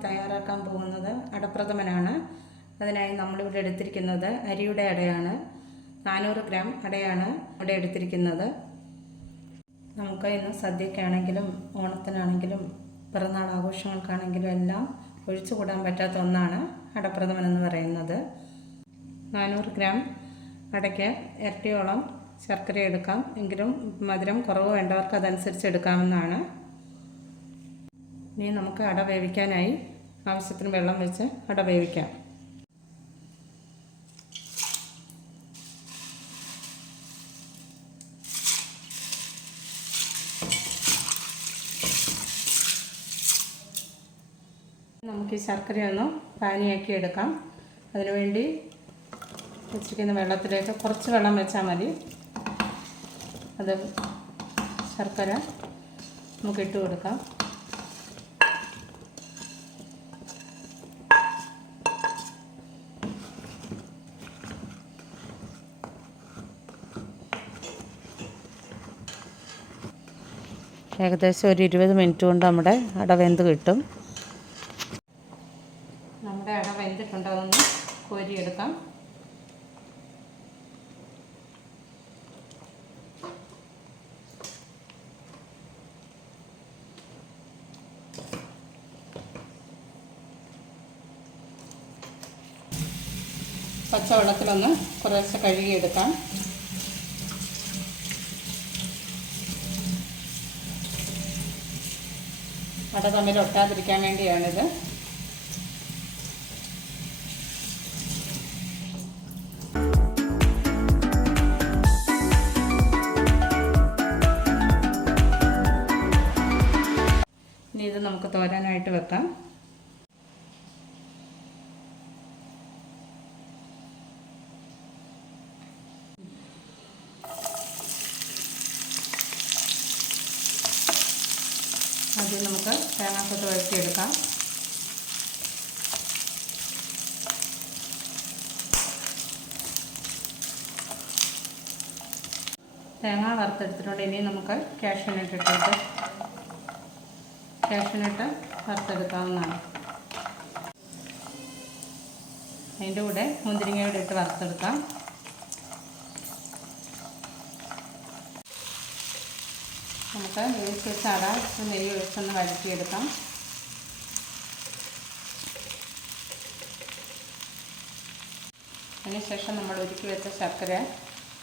തയ്യാറാക്കാൻ പോകുന്നത് അടപ്രഥമനാണ്. അതിനായി നമ്മളിവിടെ എടുത്തിരിക്കുന്നത് അരിയുടെ അടയാണ്. നാനൂറ് ഗ്രാം അടയാണ് ഇവിടെ എടുത്തിരിക്കുന്നത്. നമുക്ക് ഇന്ന് സദ്യക്കാണെങ്കിലും ഓണത്തിനാണെങ്കിലും പിറന്നാൾ ആഘോഷങ്ങൾക്കാണെങ്കിലും എല്ലാം ഒഴിച്ചുകൂടാൻ പറ്റാത്ത ഒന്നാണ് അടപ്രഥമൻ എന്ന് പറയുന്നത്. നാനൂറ് ഗ്രാം അടയ്ക്ക് ഇരട്ടിയോളം ശർക്കര എടുക്കാം. എങ്കിലും മധുരം കുറവ് വേണ്ടവർക്ക് അതനുസരിച്ച് എടുക്കാവുന്നതാണ്. ഇനി നമുക്ക് അട വേവിക്കാനായി ആവശ്യത്തിന് വെള്ളം വെച്ച് അട വേവിക്കാം. നമുക്ക് ഈ ശർക്കര ഒന്ന് പാനിയാക്കി എടുക്കാം. അതിനുവേണ്ടി വെച്ചിരിക്കുന്ന വെള്ളത്തിലേക്ക് കുറച്ച് വെള്ളം വെച്ചാൽ മതി. അത് ശർക്കര നമുക്ക് ഇട്ട് കൊടുക്കാം. ഏകദേശം ഒരു ഇരുപത് മിനിറ്റ് കൊണ്ട് നമ്മുടെ അട വെന്ത് കിട്ടും. നമ്മുടെ അട വെന്തിട്ടുണ്ട്. അതൊന്ന് കോരിയെടുക്കാം. പച്ചവെള്ളത്തിലൊന്ന് കുറേശ്ശെ കഴുകിയെടുക്കാം. അട തമ്മിൽ ഒട്ടാതിരിക്കാൻ വേണ്ടിയാണിത്. ഇനി ഇത് നമുക്ക് തോരാനായിട്ട് വെക്കാം. ആദ്യം നമുക്ക് തേങ്ങാക്കൊത്ത് വഴറ്റിയെടുക്കാം. തേങ്ങ വറുത്തെടുത്തിട്ടുണ്ട്. ഇനി നമുക്ക് കാഷ്യൂനട്ട് ഇട്ടിട്ട് കാഷ്യൂനട്ട് വറുത്തെടുക്കാവുന്നതാണ്. അതിന്റെ കൂടെ മുന്തിരിങ്ങയോടെ ഇട്ട് വറുത്തെടുക്കാം. നമുക്ക് വേവിച്ച് വെച്ച അട നെയ്യ് ഒഴിച്ചൊന്ന് വഴറ്റിയെടുക്കാം. അതിനുശേഷം നമ്മൾ ഒരുക്കി വെച്ച ശർക്കര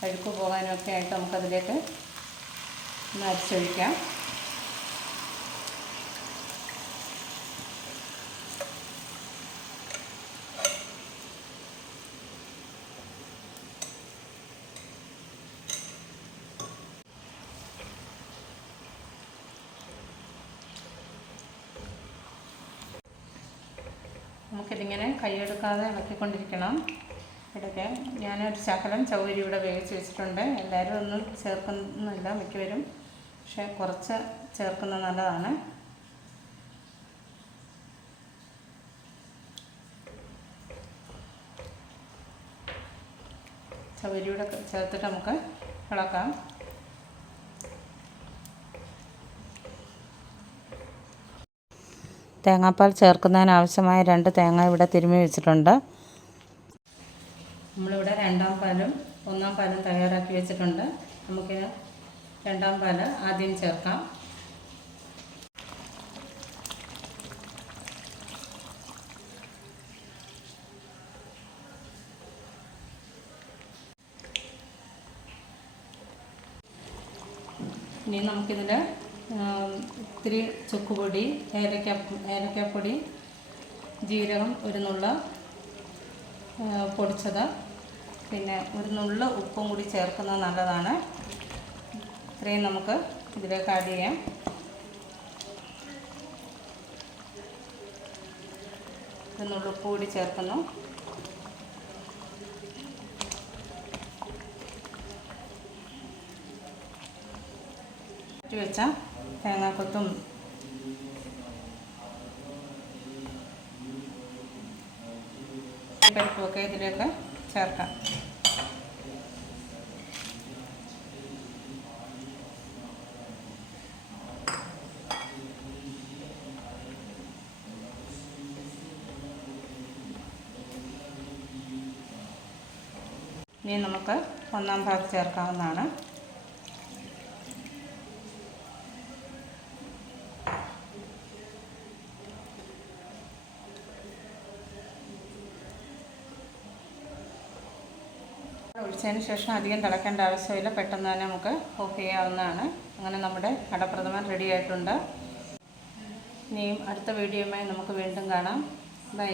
അഴുക്ക് പോകാനൊക്കെ ആയിട്ട് നമുക്കതിലേക്ക് ഒന്ന് അരിച്ചൊഴിക്കാം. നമുക്കിതിങ്ങനെ കൈയെടുക്കാതെ ഇളക്കിക്കൊണ്ടിരിക്കണം. ഇടയ്ക്ക് ഞാനൊരു ശകലം ചൗരി ഇവിടെ വേവിച്ച് വെച്ചിട്ടുണ്ട്. എല്ലാവരും ഒന്നും ചേർക്കുന്നില്ല മിക്കവരും. പക്ഷേ കുറച്ച് ചേർക്കുന്നത് നല്ലതാണ്. ചൗരിയുടെ ചേർത്തിട്ട് നമുക്ക് ഇളക്കാം. തേങ്ങാപ്പാൽ ചേർക്കുന്നതിന് ആവശ്യമായ രണ്ട് തേങ്ങ ഇവിടെ തിരുമ്മി വെച്ചിട്ടുണ്ട്. നമ്മളിവിടെ രണ്ടാം പാലും ഒന്നാം പാലും തയ്യാറാക്കി വെച്ചിട്ടുണ്ട്. നമുക്ക് രണ്ടാം പാൽ ആദ്യം ചേർക്കാം. ഇനി നമുക്കിതിൽ ഇത്തിരി ചുക്കുപൊടി ഏലക്ക ഏലക്കപ്പൊടി ജീരകം ഒരു നുള്ള പൊടിച്ചത്. പിന്നെ ഒരു നുള്ള ഉപ്പും കൂടി ചേർക്കുന്നത് നല്ലതാണ്. ഇത്രയും നമുക്ക് ഇതിലേക്ക് ആഡ് ചെയ്യാം. ഒരു നുള്ള ഉപ്പ് കൂടി ചേർക്കുന്നു. വെച്ച തേങ്ങാക്കൊത്തും. പരിപ്പുമൊക്കെ ഇതിലേക്ക് ചേർക്കാം. ഇനി നമുക്ക് ഒന്നാം ഭാഗം ചേർക്കാവുന്നതാണ്. ഒഴിച്ചതിന് ശേഷം അധികം തിളക്കേണ്ട ആവശ്യമില്ല. പെട്ടെന്ന് തന്നെ നമുക്ക് ഓഫ് ചെയ്യാവുന്നതാണ്. അങ്ങനെ നമ്മുടെ കടപ്രഥമൻ റെഡി ആയിട്ടുണ്ട്. ഇനിയും അടുത്ത വീഡിയോയുമായി നമുക്ക് വീണ്ടും കാണാം. ബൈ